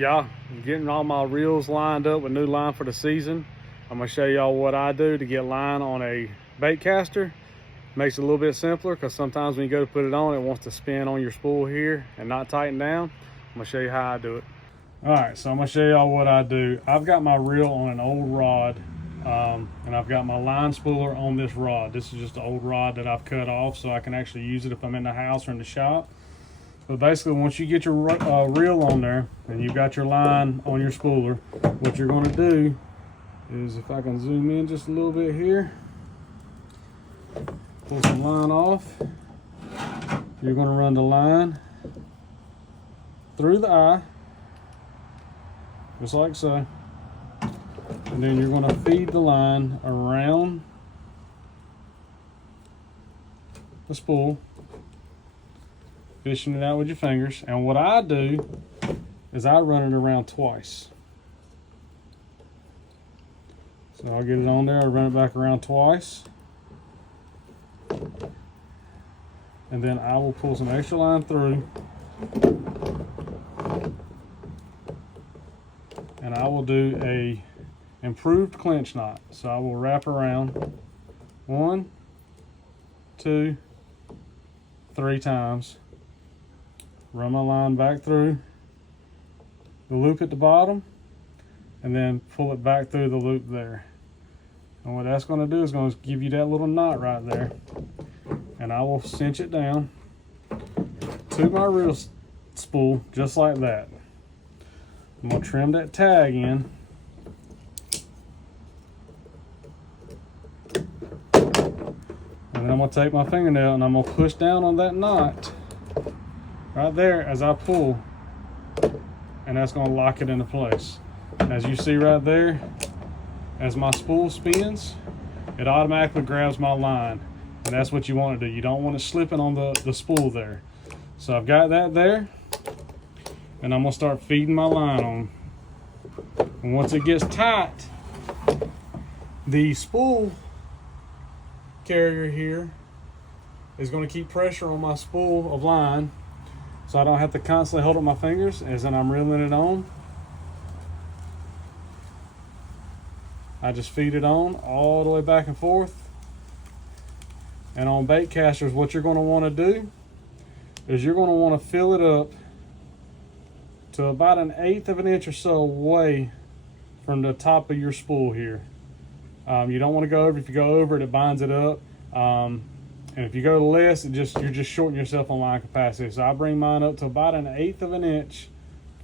y'all, getting all my reels lined up with new line for the season. I'm gonna show y'all what I do to get line on a bait caster. Makes it a little bit simpler because sometimes when you go to put it on, it wants to spin on your spool here and not tighten down. I'm gonna show you how I do it. All right, so I'm gonna show y'all what I do. I've got my reel on an old rod, and I've got my line spooler on this rod. This is just an old rod that I've cut off so I can actually use it if I'm in the house or in the shop. But basically, once you get your reel on there and you've got your line on your spooler, what you're gonna do is, if I can zoom in just a little bit here, pull some line off. You're gonna run the line through the eye, just like so. And then you're gonna feed the line around the spool, fishing it out with your fingers. And what I do is I run it around twice. So I'll get it on there, I'll run it back around twice. And then I will pull some extra line through. And I will do a improved clinch knot. So I will wrap around 1, 2, 3 times. Run my line back through the loop at the bottom and then pull it back through the loop there. And what that's going to do is going to give you that little knot right there. And I will cinch it down to my reel spool just like that. I'm going to trim that tag in. And then I'm going to take my fingernail and I'm going to push down on that knot right there as I pull, and that's going to lock it into place. And as you see right there, as my spool spins, it automatically grabs my line, and that's what you want to do. You don't want it slipping on the spool there. So I've got that there, and I'm going to start feeding my line on. And once it gets tight, the spool carrier here is going to keep pressure on my spool of line, so I don't have to constantly hold up my fingers as then I'm reeling it on. I just feed it on all the way back and forth. And on bait casters, what you're going to want to do is you're going to want to fill it up to about 1/8 of an inch or so away from the top of your spool here. You don't want to go over. If you go over it, it binds it up. And if you go less, you're just shorting yourself on line capacity. So I bring mine up to about 1/8 of an inch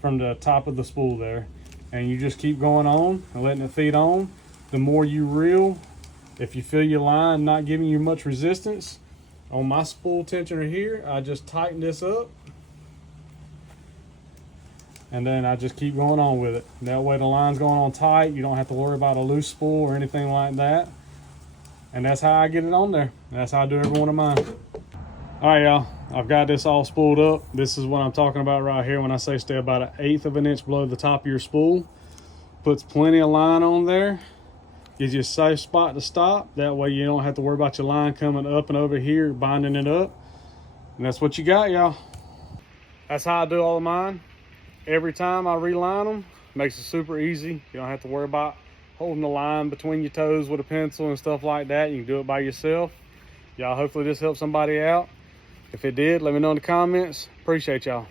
from the top of the spool there. And you just keep going on and letting it feed on. The more you reel, if you feel your line not giving you much resistance, on my spool tensioner here, I just tighten this up. And then I just keep going on with it. That way the line's going on tight. You don't have to worry about a loose spool or anything like that. And that's how I get it on there. That's how I do every one of mine. All right, y'all, I've got this all spooled up. This is what I'm talking about right here when I say stay about 1/8 of an inch below the top of your spool. Puts plenty of line on there. Gives you a safe spot to stop. That way you don't have to worry about your line coming up and over here, binding it up. And that's what you got, y'all. That's how I do all of mine. Every time I reline them, makes it super easy. You don't have to worry about holding the line between your toes with a pencil and stuff like that. You can do it by yourself. Y'all, hopefully this helped somebody out. If it did, let me know in the comments. Appreciate y'all.